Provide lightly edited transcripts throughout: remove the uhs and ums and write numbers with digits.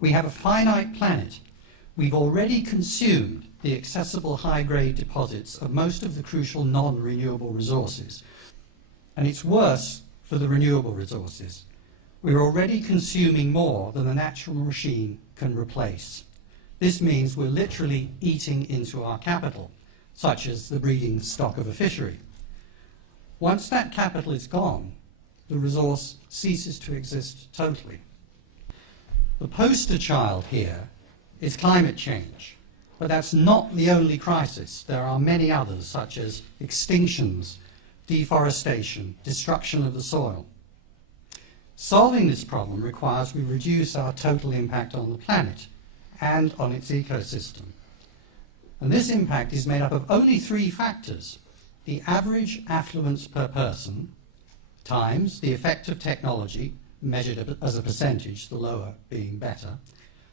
We have a finite planet. We've already consumed the accessible high-grade deposits of most of the crucial non-renewable resources. And it's worse for the renewable resources. We're already consuming more than the natural machine can replace. This means we're literally eating into our capital, such as the breeding stock of a fishery. Once that capital is gone, the resource ceases to exist totally. The poster child here is climate change, but that's not the only crisis. There are many others, such as extinctions, deforestation, destruction of the soil. Solving this problem requires we reduce our total impact on the planet and on its ecosystem. And this impact is made up of only three factors: the average affluence per person times the effect of technology, measured as a percentage, the lower being better,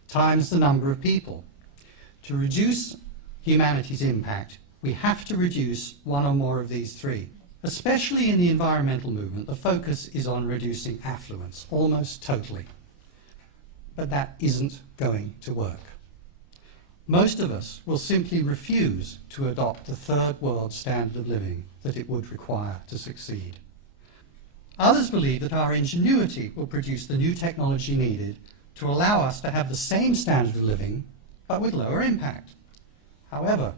times the number of people. To reduce humanity's impact, we have to reduce one or more of these three. Especially in the environmental movement, the focus is on reducing affluence, almost totally. But that isn't going to work. Most of us will simply refuse to adopt the third world standard of living that it would require to succeed. Others believe that our ingenuity will produce the new technology needed to allow us to have the same standard of living, but with lower impact. However,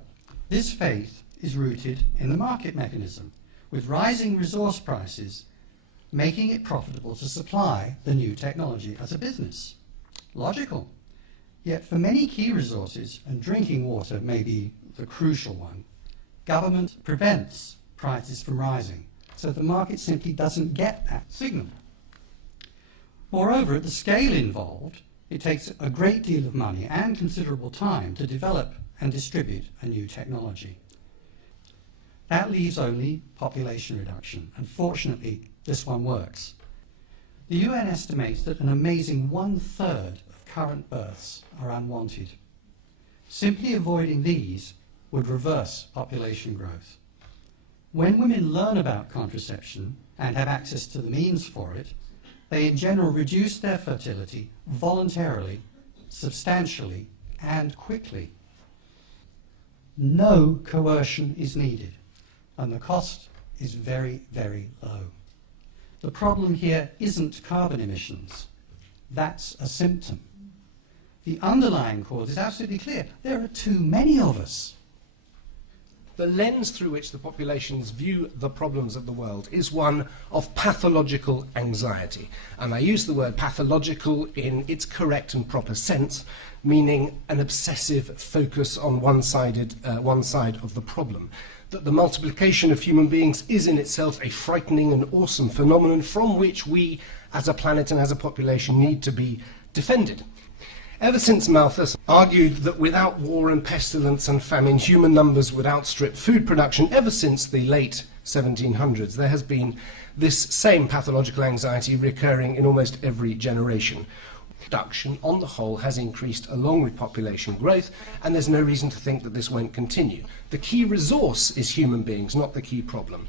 this faith is rooted in the market mechanism, with rising resource prices making it profitable to supply the new technology as a business. Logical. Yet for many key resources, and drinking water may be the crucial one, government prevents prices from rising, so the market simply doesn't get that signal. Moreover, at the scale involved, it takes a great deal of money and considerable time to develop and distribute a new technology. That leaves only population reduction, and fortunately, this one works. The UN estimates that an amazing 1/3 of current births are unwanted. Simply avoiding these would reverse population growth. When women learn about contraception and have access to the means for it, they in general reduce their fertility voluntarily, substantially, and quickly. No coercion is needed, and the cost is very, very low. The problem here isn't carbon emissions. That's a symptom. The underlying cause is absolutely clear. There are too many of us. The lens through which the populations view the problems of the world is one of pathological anxiety. And I use the word pathological in its correct and proper sense, meaning an obsessive focus on one side of the problem. That the multiplication of human beings is in itself a frightening and awesome phenomenon from which we, as a planet and as a population, need to be defended. Ever since Malthus argued that without war and pestilence and famine, human numbers would outstrip food production, ever since the late 1700s, there has been this same pathological anxiety recurring in almost every generation. Production, on the whole, has increased along with population growth, and there's no reason to think that this won't continue. The key resource is human beings, not the key problem.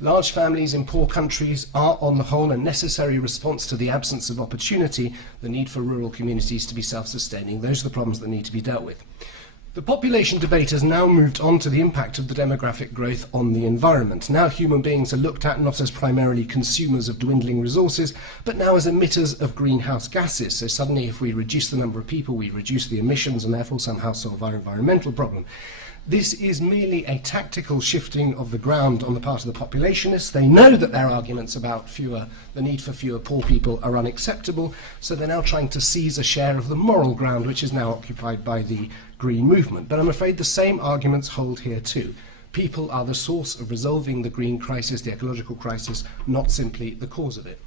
Large families in poor countries are, on the whole, a necessary response to the absence of opportunity, the need for rural communities to be self-sustaining. Those are the problems that need to be dealt with. The population debate has now moved on to the impact of the demographic growth on the environment. Now human beings are looked at not as primarily consumers of dwindling resources, but now as emitters of greenhouse gases. So suddenly, if we reduce the number of people, we reduce the emissions and therefore somehow solve our environmental problem. This is merely a tactical shifting of the ground on the part of the populationists. They know that their arguments about the need for fewer poor people are unacceptable, so they're now trying to seize a share of the moral ground which is now occupied by the green movement. But I'm afraid the same arguments hold here too. People are the source of resolving the green crisis, the ecological crisis, not simply the cause of it.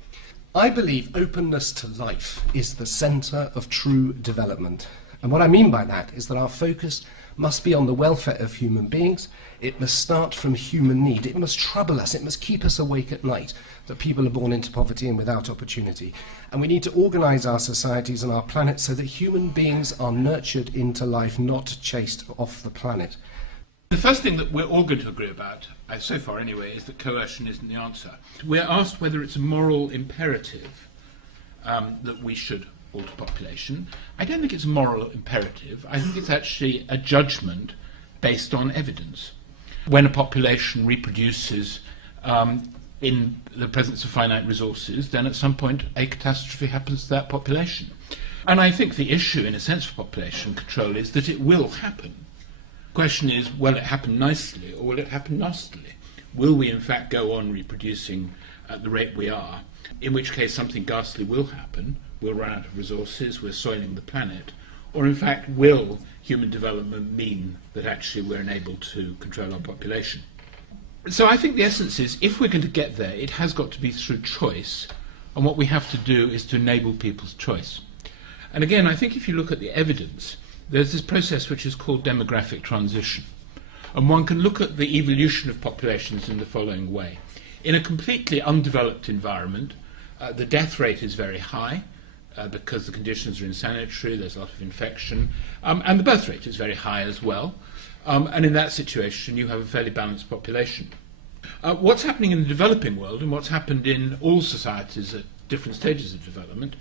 I believe openness to life is the centre of true development. And what I mean by that is that our focus must be on the welfare of human beings. It must start from human need. It must trouble us. It must keep us awake at night, that people are born into poverty and without opportunity. And we need to organise our societies and our planet so that human beings are nurtured into life, not chased off the planet. The first thing that we're all going to agree about, so far anyway, is that coercion isn't the answer. We're asked whether it's a moral imperative that we should alter population, I don't think it's a moral imperative. I think it's actually a judgment based on evidence. When a population reproduces in the presence of finite resources, then at some point a catastrophe happens to that population. And I think the issue, in a sense, for population control is that it will happen. The question is, will it happen nicely or will it happen nastily? Will we in fact go on reproducing at the rate we are, in which case something ghastly will happen, we'll run out of resources, we're soiling the planet, or in fact will human development mean that actually we're enabled to control our population? So I think the essence is, if we're going to get there, it has got to be through choice, and what we have to do is to enable people's choice. And again, I think if you look at the evidence, there's this process which is called demographic transition. And one can look at the evolution of populations in the following way. In a completely undeveloped environment, the death rate is very high because the conditions are insanitary, there's a lot of infection, and the birth rate is very high as well. And in that situation, you have a fairly balanced population. What's happening in the developing world, and what's happened in all societies at different stages of development,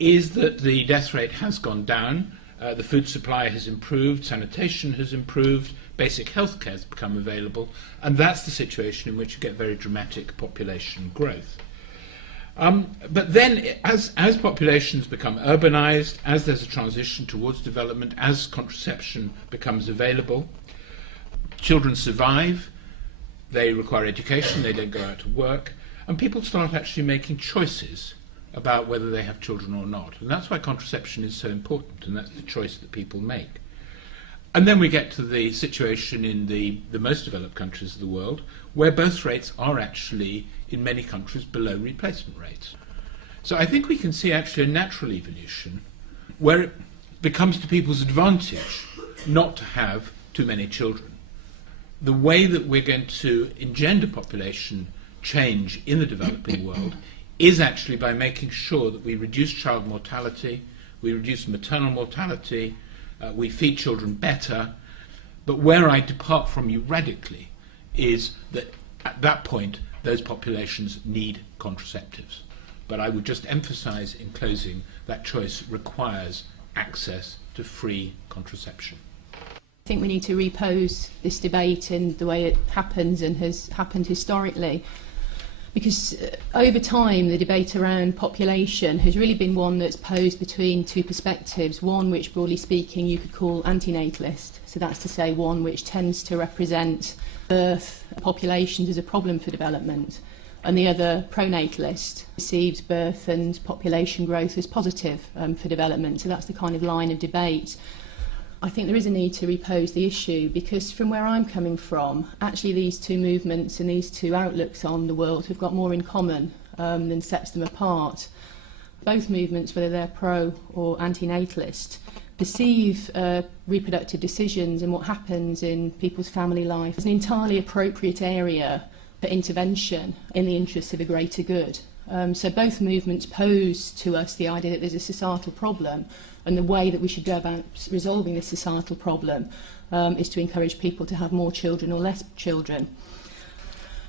is that the death rate has gone down, the food supply has improved, sanitation has improved, basic health care has become available, and that's the situation in which you get very dramatic population growth. But then, as populations become urbanized, as there's a transition towards development, as contraception becomes available, children survive, they require education, they don't go out to work, and people start actually making choices about whether they have children or not. And that's why contraception is so important, and that's the choice that people make. And then we get to the situation in the most developed countries of the world, where birth rates are actually, in many countries, below replacement rates. So I think we can see actually a natural evolution where it becomes to people's advantage not to have too many children. The way that we're going to engender population change in the developing world is actually by making sure that we reduce child mortality, we reduce maternal mortality, we feed children better. But where I depart from you radically is that at that point those populations need contraceptives. But I would just emphasize in closing that choice requires access to free contraception. I think we need to repose this debate in the way it happens and has happened historically. Because over time, the debate around population has really been one that's posed between two perspectives. One which, broadly speaking, you could call antinatalist. So that's to say one which tends to represent birth populations as a problem for development. And the other, pronatalist, perceives birth and population growth as positive for development. So that's the kind of line of debate. I think there is a need to repose the issue, because from where I'm coming from, actually these two movements and these two outlooks on the world have got more in common than sets them apart. Both movements, whether they're pro or antinatalist, perceive reproductive decisions and what happens in people's family life as an entirely appropriate area for intervention in the interests of a greater good. So both movements pose to us the idea that there's a societal problem, and the way that we should go about resolving this societal problem is to encourage people to have more children or less children.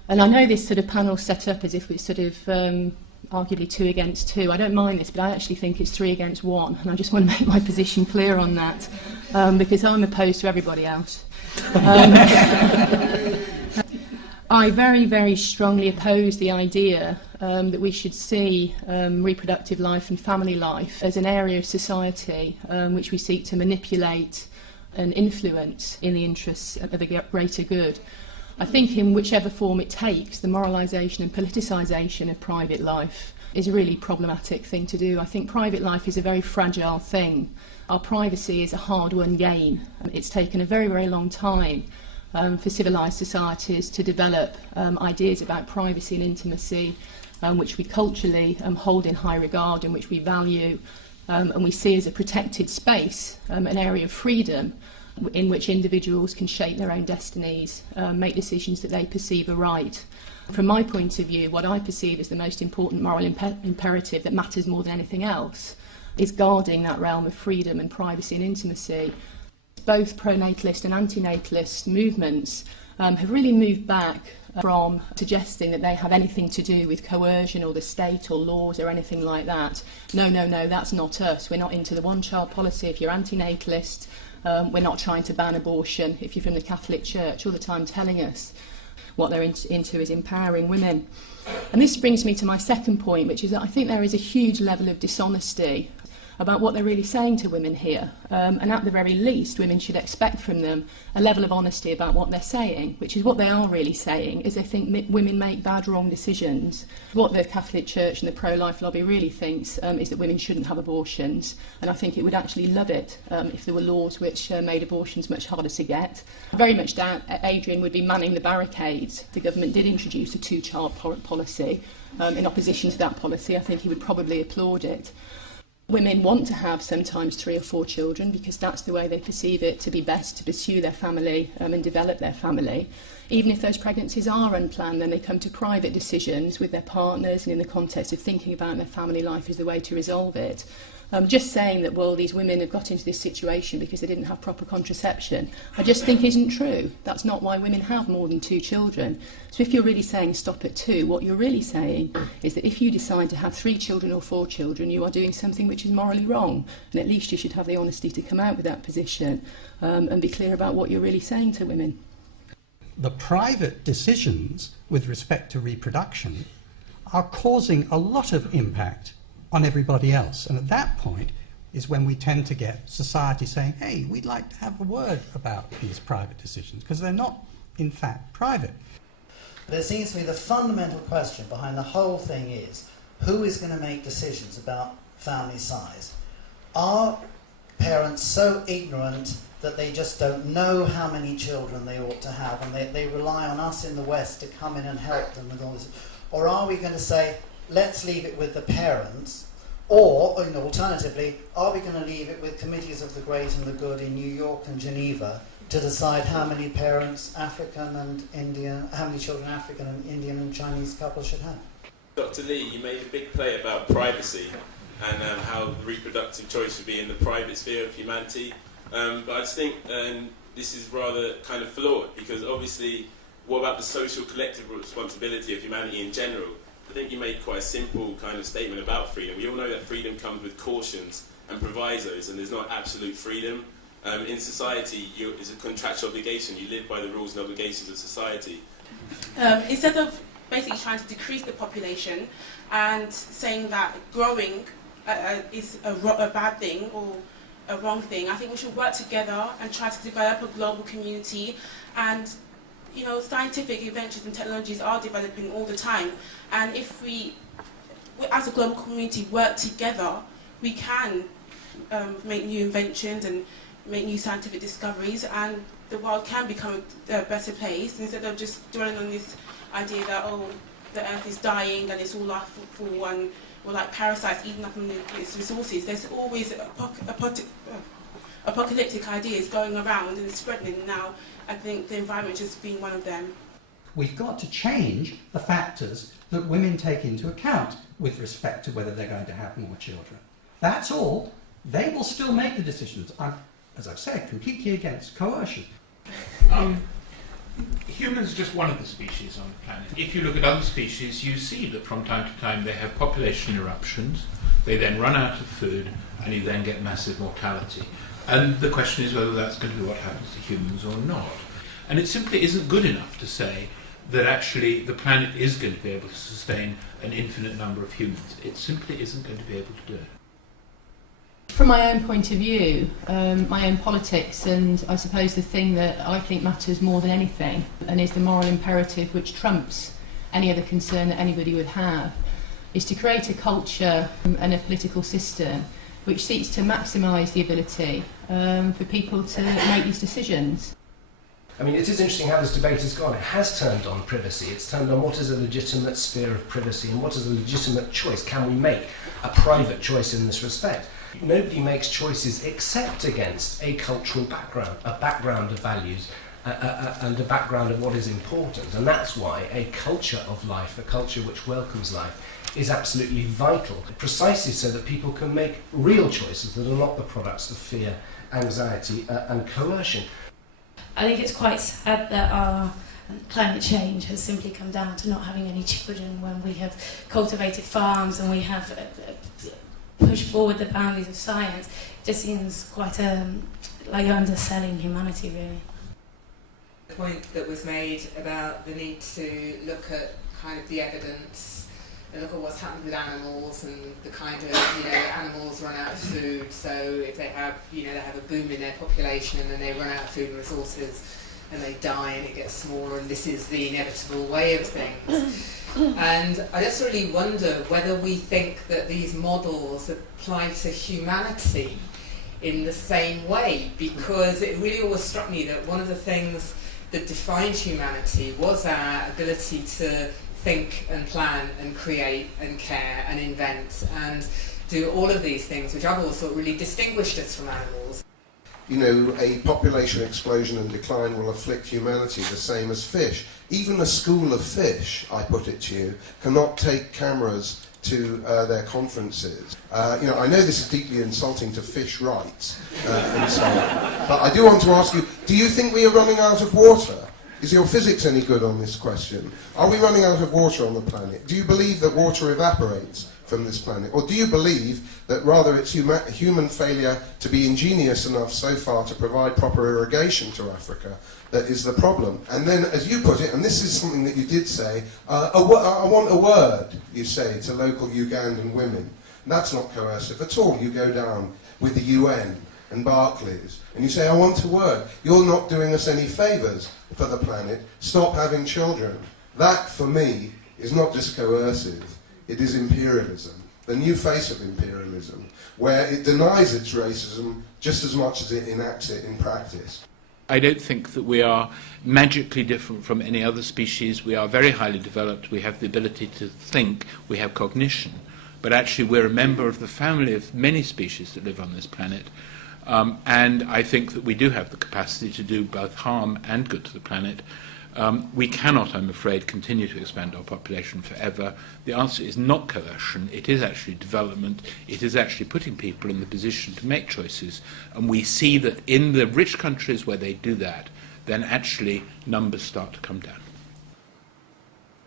And I know this sort of panel's set up as if it's sort of arguably 2 against 2. I don't mind this, but I actually think it's 3 against 1, and I just want to make my position clear on that, because I'm opposed to everybody else. I very, very strongly oppose the idea that we should see reproductive life and family life as an area of society which we seek to manipulate and influence in the interests of the greater good. I think in whichever form it takes, the moralisation and politicisation of private life is a really problematic thing to do. I think private life is a very fragile thing. Our privacy is a hard-won gain. It's taken a very, very long time for civilised societies to develop ideas about privacy and intimacy, which we culturally hold in high regard and which we value, and we see as a protected space, an area of freedom in which individuals can shape their own destinies, make decisions that they perceive are right. From my point of view, what I perceive as the most important moral imperative that matters more than anything else is guarding that realm of freedom and privacy and intimacy. Both pronatalist and antinatalist movements have really moved back from suggesting that they have anything to do with coercion or the state or laws or anything like that. No, that's not us. We're not into the one-child policy. If you're antinatalist, we're not trying to ban abortion. If you're from the Catholic Church, all the time telling us what they're into is empowering women. And this brings me to my second point, which is that I think there is a huge level of dishonesty about what they're really saying to women here. And at the very least, women should expect from them a level of honesty about what they're saying, which is what they are really saying, is they think women make bad, wrong decisions. What the Catholic Church and the pro-life lobby really thinks is that women shouldn't have abortions, and I think it would actually love it if there were laws which made abortions much harder to get. I very much doubt Adrian would be manning the barricades. The government did introduce a two-child policy. In opposition to that policy, I think he would probably applaud it. Women want to have sometimes 3 or 4 children because that's the way they perceive it to be best to pursue their family and develop their family. Even if those pregnancies are unplanned, then they come to private decisions with their partners and in the context of thinking about their family life as the way to resolve it. Just saying that, well, these women have got into this situation because they didn't have proper contraception, I just think isn't true. That's not why women have more than 2 children. So if you're really saying stop at 2, what you're really saying is that if you decide to have 3 children or 4 children, you are doing something which is morally wrong. And at least you should have the honesty to come out with that position and be clear about what you're really saying to women. The private decisions with respect to reproduction are causing a lot of impact on everybody else. And at that point is when we tend to get society saying, hey, we'd like to have a word about these private decisions, because they're not, in fact, private. But it seems to me the fundamental question behind the whole thing is, who is going to make decisions about family size? Are parents so ignorant that they just don't know how many children they ought to have, and they rely on us in the West to come in and help them with all this? Or are we going to say, let's leave it with the parents, or alternatively, are we going to leave it with committees of the great and the good in New York and Geneva to decide how many parents African and Indian, how many children African and Indian and Chinese couples should have? Dr. Lee, you made a big play about privacy and how reproductive choice should be in the private sphere of humanity. But I just think this is rather kind of flawed, because obviously, what about the social collective responsibility of humanity in general? I think you made quite a simple kind of statement about freedom. We all know that freedom comes with cautions and provisos, and there's not absolute freedom. In society, it's a contractual obligation. You live by the rules and obligations of society. Instead of basically trying to decrease the population and saying that growing is a bad thing or a wrong thing, I think we should work together and try to develop a global community. And scientific inventions and technologies are developing all the time, and if we as a global community work together, we can make new inventions and make new scientific discoveries, and the world can become a better place, instead of just dwelling on this idea that, oh, the earth is dying and it's all lifeful and we're like parasites eating up on its resources. There's always apocalyptic ideas going around and spreading now. I think the environment just being one of them. We've got to change the factors that women take into account with respect to whether they're going to have more children. That's all. They will still make the decisions. I'm, as I've said, completely against coercion. Humans are just one of the species on the planet. If you look at other species, you see that from time to time they have population eruptions, they then run out of food, and you then get massive mortality. And the question is whether that's going to be what happens to humans or not. And it simply isn't good enough to say that actually the planet is going to be able to sustain an infinite number of humans. It simply isn't going to be able to do it. From my own point of view, my own politics, and I suppose the thing that I think matters more than anything, and is the moral imperative which trumps any other concern that anybody would have, is to create a culture and a political system which seeks to maximise the ability for people to make these decisions. I mean, it is interesting how this debate has gone. It has turned on privacy. It's turned on what is a legitimate sphere of privacy and what is a legitimate choice. Can we make a private choice in this respect? Nobody makes choices except against a cultural background, a background of values, and a background of what is important. And that's why a culture of life, a culture which welcomes life, is absolutely vital, precisely so that people can make real choices that are not the products of fear, anxiety, and coercion. I think it's quite sad that our climate change has simply come down to not having any children when we have cultivated farms and we have pushed forward the boundaries of science. It just seems quite like underselling humanity, really. The point that was made about the need to look at kind of the evidence and look at what's happened with animals and the kind of, animals run out of food, so if they have, they have a boom in their population and then they run out of food and resources and they die and it gets smaller, and this is the inevitable way of things. And I just really wonder whether we think that these models apply to humanity in the same way, because it really always struck me that one of the things that defined humanity was our ability to think and plan and create and care and invent and do all of these things, which I've always thought really distinguished us from animals. A population explosion and decline will afflict humanity the same as fish. Even a school of fish, I put it to you, cannot take cameras to their conferences. I know this is deeply insulting to fish rights and so on, but I do want to ask you, do you think we are running out of water? Is your physics any good on this question? Are we running out of water on the planet? Do you believe that water evaporates from this planet? Or do you believe that rather it's human failure to be ingenious enough so far to provide proper irrigation to Africa that is the problem? And then, as you put it, and this is something that you did say, I want a word, you say, to local Ugandan women. That's not coercive at all. You go down with the UN and Barclays and you say, I want a word. You're not doing us any favours for the planet. Stop having children. That, for me, is not just coercive. It is imperialism, the new face of imperialism, where it denies its racism just as much as it enacts it in practice. I don't think that we are magically different from any other species. We are very highly developed. We have the ability to think. We have cognition. But actually we're a member of the family of many species that live on this planet. And I think that we do have the capacity to do both harm and good to the planet. We cannot, I'm afraid, continue to expand our population forever. The answer is not coercion. It is actually development. It is actually putting people in the position to make choices. And we see that in the rich countries where they do that, then actually numbers start to come down.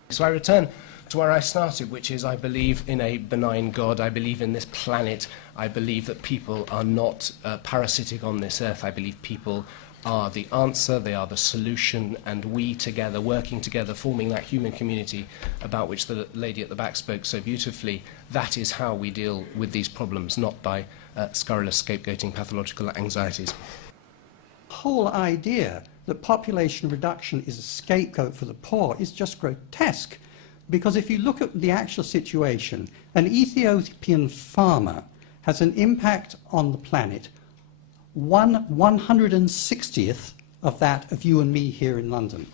So I return to where I started, which is I believe in a benign God. I believe in this planet. I believe that people are not parasitic on this earth. I believe people are the answer, they are the solution, and we together, working together, forming that human community about which the lady at the back spoke so beautifully, that is how we deal with these problems, not by scurrilous scapegoating pathological anxieties. The whole idea that population reduction is a scapegoat for the poor is just grotesque, because if you look at the actual situation, an Ethiopian farmer has an impact on the planet 1/160th of that of you and me here in London.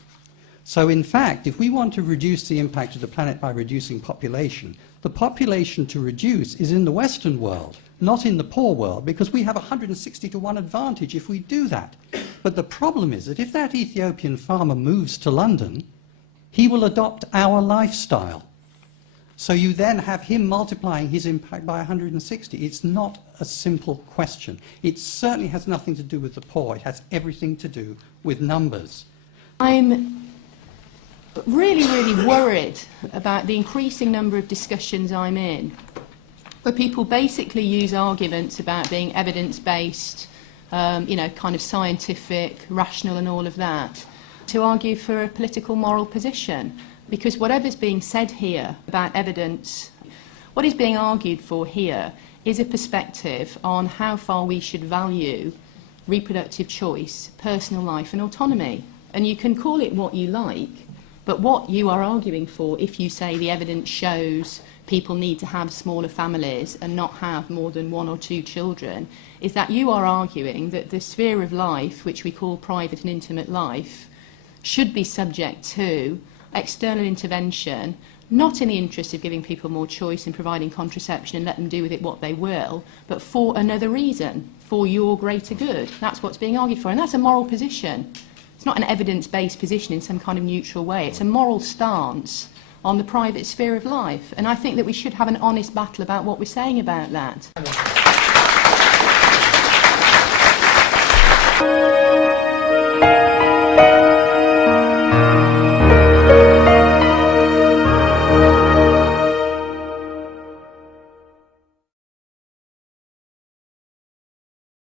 So in fact, if we want to reduce the impact of the planet by reducing population, the population to reduce is in the Western world, not in the poor world, because we have 160 to 1 advantage if we do that. But the problem is that if that Ethiopian farmer moves to London, he will adopt our lifestyle. So you then have him multiplying his impact by 160. It's not a simple question. It certainly has nothing to do with the poor. It has everything to do with numbers. I'm really, really worried about the increasing number of discussions I'm in, where people basically use arguments about being evidence-based, kind of scientific, rational and all of that, to argue for a political moral position. Because whatever's being said here about evidence, what is being argued for here is a perspective on how far we should value reproductive choice, personal life and autonomy. And you can call it what you like, but what you are arguing for, if you say the evidence shows people need to have smaller families and not have more than 1 or 2 children, is that you are arguing that the sphere of life, which we call private and intimate life, should be subject to external intervention, not in the interest of giving people more choice and providing contraception and let them do with it what they will, but for another reason, for your greater good. That's what's being argued for, and that's a moral position. It's not an evidence-based position in some kind of neutral way. It's a moral stance on the private sphere of life, and I think that we should have an honest battle about what we're saying about that.